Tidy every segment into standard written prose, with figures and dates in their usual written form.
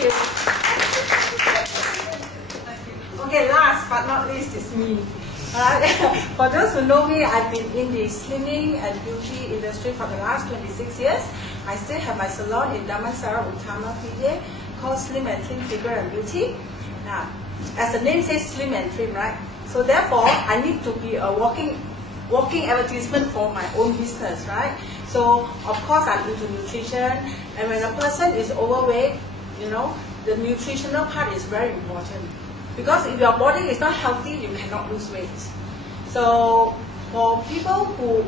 you. Okay, last but not least is me. For those who know me, I've been in the slimming and beauty industry for the last 26 years. I still have my salon in Damansara, Utama, PJ, called Slim and Trim Figure and Beauty. Now, as the name says, slim and trim, right? So therefore, I need to be a walking advertisement for my own business, right? So of course, I'm into nutrition, and when a person is overweight, you know, the nutritional part is very important. Because if your body is not healthy, you cannot lose weight. So for people who,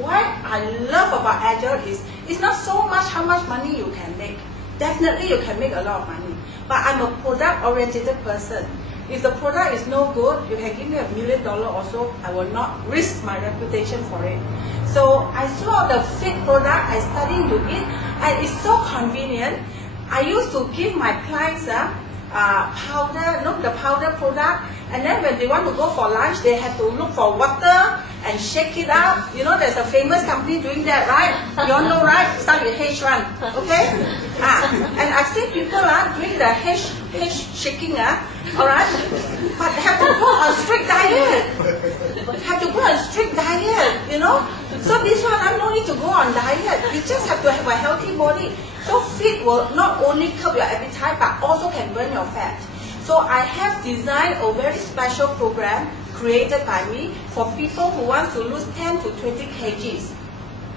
what I love about Agile is, it's not so much how much money you can make. Definitely you can make a lot of money. But I'm a product-oriented person. If the product is no good, you can give me $1 million also, I will not risk my reputation for it. So I saw the fit product, I studied to it, and it's so convenient. I used to give my clients powder, the powder product, and then when they want to go for lunch, they have to look for water and shake it up. You know, there's a famous company doing that, right? You all know, right? Start with H1, okay? And I've seen people doing the H shaking, all right? But they have to go on strict diet. You know? So this one, I don't need to go on diet. You just have to have a healthy body. So fit will not only curb your appetite, but also can burn your fat. So I have designed a very special program created by me for people who want to lose 10 to 20 kgs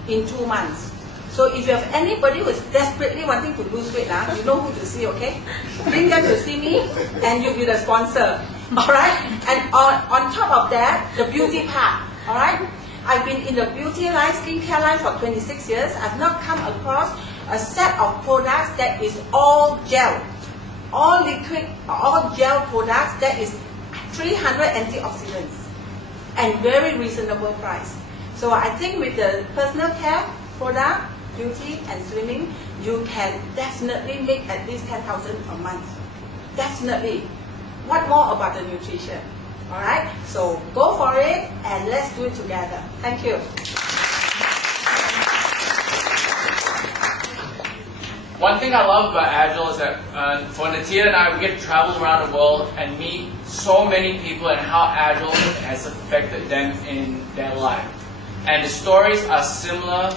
in 2 months. So if you have anybody who is desperately wanting to lose weight, you know who to see, okay? Bring them to see me, and you'll be the sponsor, all right? And on top of that, the beauty part, all right? I've been in the beauty line, skincare line for 26 years. I've not come across a set of products that is all gel, all liquid, all gel products that is 300 antioxidants and very reasonable price. So I think with the personal care product, beauty and slimming, you can definitely make at least 10,000 a month. Definitely. What more about the nutrition? All right? So go for it and let's do it together. Thank you. One thing I love about Agile is that for Natita and I, we get to travel around the world and meet so many people and how Agile has affected them in their life. And the stories are similar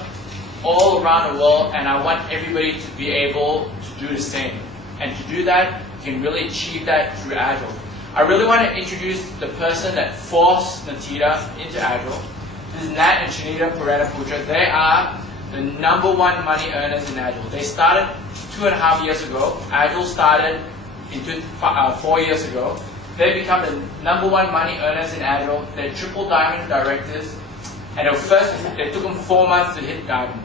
all around the world, and I want everybody to be able to do the same. And to do that, you can really achieve that through Agile. I really want to introduce the person that forced Natita into Agile. This is Nat and Shanita Peretta-Putra. They are the #1 money earners in Agile. They started 2.5 years ago. Agile started 4 years ago. They become the #1 money earners in Agile. They're triple diamond directors. And it took them 4 months to hit diamond.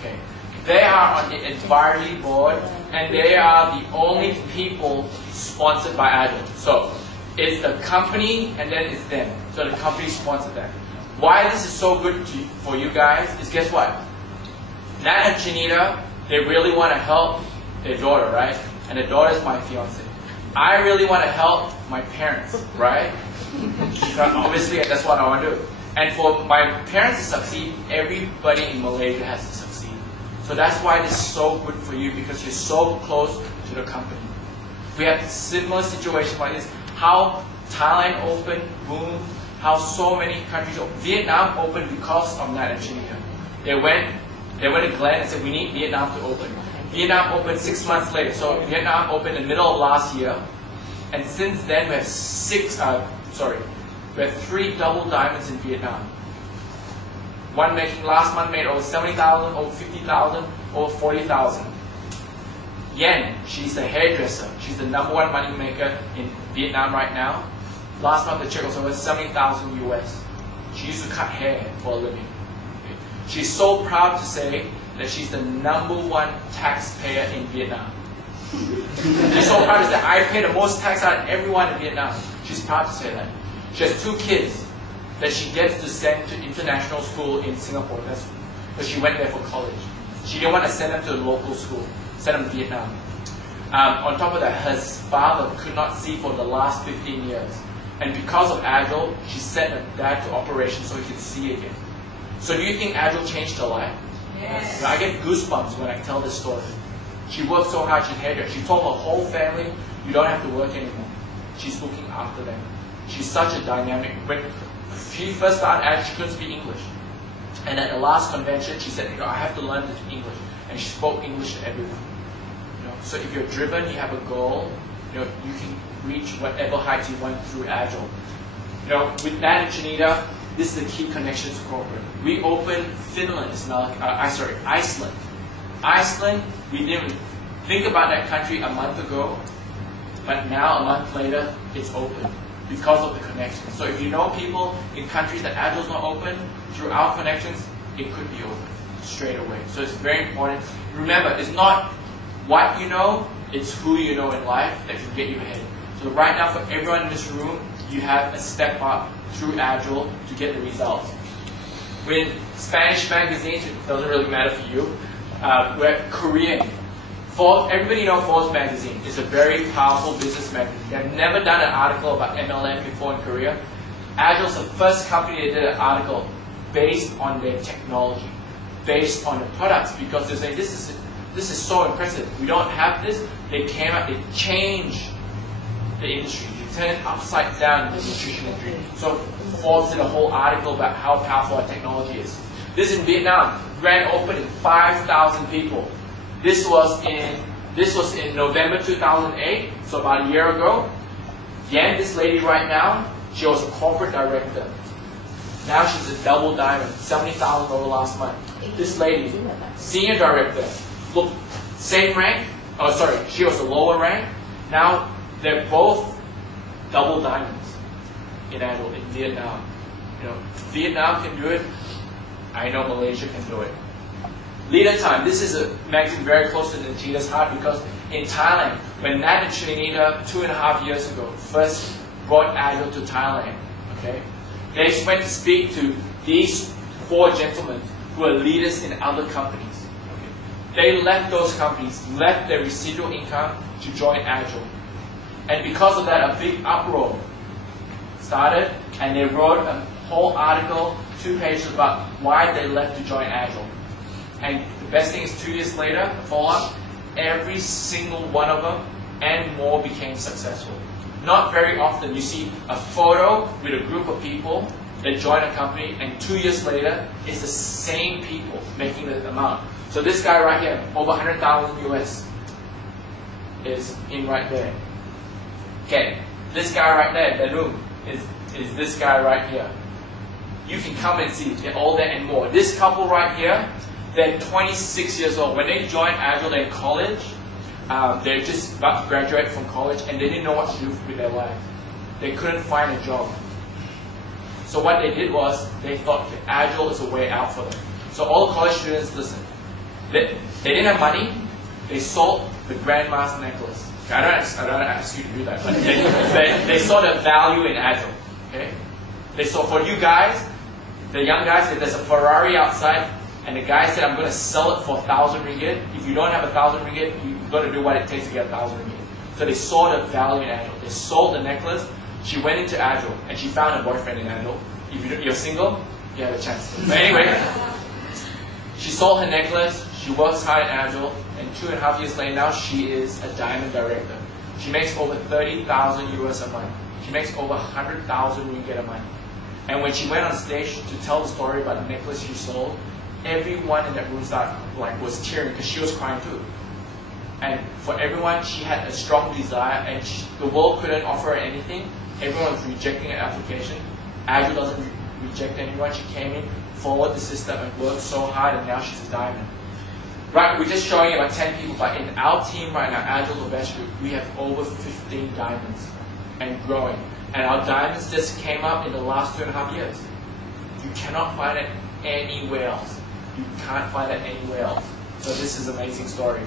Okay. They are on the advisory board, and they are the only people sponsored by Agile. So it's the company, and then it's them. So the company sponsored them. Why this is so good for you guys is, guess what? Nat and Shanita, they really want to help their daughter, right? And the daughter is my fiance. I really want to help my parents, right? Obviously, that's what I want to do. And for my parents to succeed, everybody in Malaysia has to succeed. So that's why this is so good for you, because you're so close to the company. We have similar situations like this. How Thailand opened, boom. How so many countries opened. Vietnam opened because of Nat and Shanita. They went to Glenn and said, we need Vietnam to open. Vietnam opened 6 months later. So Vietnam opened in the middle of last year. And since then, we have 3 double diamonds in Vietnam. Last month made over 70,000, over 50,000, over 40,000. Yen, she's a hairdresser. She's the #1 money maker in Vietnam right now. Last month the check was over 70,000 US. She used to cut hair for a living. She's so proud to say that she's the #1 taxpayer in Vietnam. She's so proud to say, I pay the most tax out of everyone in Vietnam. She's proud to say that. She has 2 kids that she gets to send to international school in Singapore. That's because she went there for college. She didn't want to send them to the local school, send them to Vietnam. On top of that, her father could not see for the last 15 years. And because of Agile, she sent her dad to operation so he could see again. So do you think Agile changed her life? Yes. I get goosebumps when I tell this story. She worked so hard, she hated it. She told her whole family, you don't have to work anymore. She's looking after them. She's such a dynamic. When she first started Agile, she couldn't speak English. And at the last convention, she said, I have to learn to speak English. And she spoke English to everyone. So if you're driven, you have a goal, you can reach whatever heights you want through Agile. With Nat and Chinita, this is the key connection to corporate. We opened Finland, Iceland. Iceland, we didn't think about that country a month ago, but now a month later, it's open because of the connection. So if you know people in countries that Agile is not open, through our connections, it could be open straight away. So it's very important. Remember, it's not what you know, it's who you know in life that can get you ahead. So right now, for everyone in this room, you have a step up through Agile to get the results. With Spanish magazines, it doesn't really matter for you. We're Korean. Everybody knows Forbes magazine is a very powerful business magazine. They've never done an article about MLM before in Korea. Agile's the first company that did an article based on their technology, based on the products, because they're saying this is so impressive. We don't have this. They came out, they changed the industry. You turn it upside down in the nutrition industry. So Forbes did a whole article about how powerful our technology is. This is in Vietnam, grand opening, 5,000 people. This was in November 2008, so about a year ago. Yan, this lady right now, she was a corporate director. Now she's a double diamond, $70,000 last month. This lady, senior director, look, same rank. Oh, sorry, she was a lower rank. Now they're both double diamonds in Agile in Vietnam. Vietnam can do it. I know Malaysia can do it. Leader Time. This is a magazine very close to Nitita's heart because in Thailand, when Nat and Chinita 2.5 years ago first brought Agile to Thailand, okay, they went to speak to these 4 gentlemen who are leaders in other companies. Okay. They left those companies, left their residual income to join Agile. And because of that, a big uproar started, and they wrote a whole article, 2 pages about why they left to join Agile. And the best thing is 2 years later, the follow-up, every single one of them and more became successful. Not very often you see a photo with a group of people that join a company and 2 years later it's the same people making the amount. So this guy right here, over 100,000 US is in right there. Okay, this guy right there, the room, is this guy right here. You can come and see all that and more. This couple right here, they're 26 years old. When they joined Agile, they're in college. They're just about to graduate from college, and they didn't know what to do with their life. They couldn't find a job. So what they did was, they thought that Agile is a way out for them. So all the college students, listen. They didn't have money. They sold the grandma's necklace. I don't ask you to do that, but they saw the value in Agile. Okay? They saw, for you guys, the young guys, if there's a Ferrari outside, and the guy said, I'm going to sell it for 1,000 ringgit. If you don't have 1,000 ringgit, you've got to do what it takes to get 1,000 ringgit. So they saw the value in Agile. They sold the necklace. She went into Agile, and she found a boyfriend in Agile. If you're single, you have a chance. But anyway, she sold her necklace. She works hard in Agile, and 2.5 years later, now she is a diamond director. She makes over 30,000 US a month. She makes over 100,000 ringgit a month. And when she went on stage to tell the story about the necklace she sold, everyone in that room was tearing because she was crying too. And for everyone, she had a strong desire, and the world couldn't offer her anything. Everyone was rejecting her application. Agile doesn't reject anyone. She came in, followed the system, and worked so hard, and now she's a diamond. Right, we're just showing about 10 people, but in our team right now, Agile the Best Group, we have over 15 diamonds and growing. And our diamonds just came up in the last 2.5 years. You cannot find it anywhere else. You can't find it anywhere else. So this is an amazing story.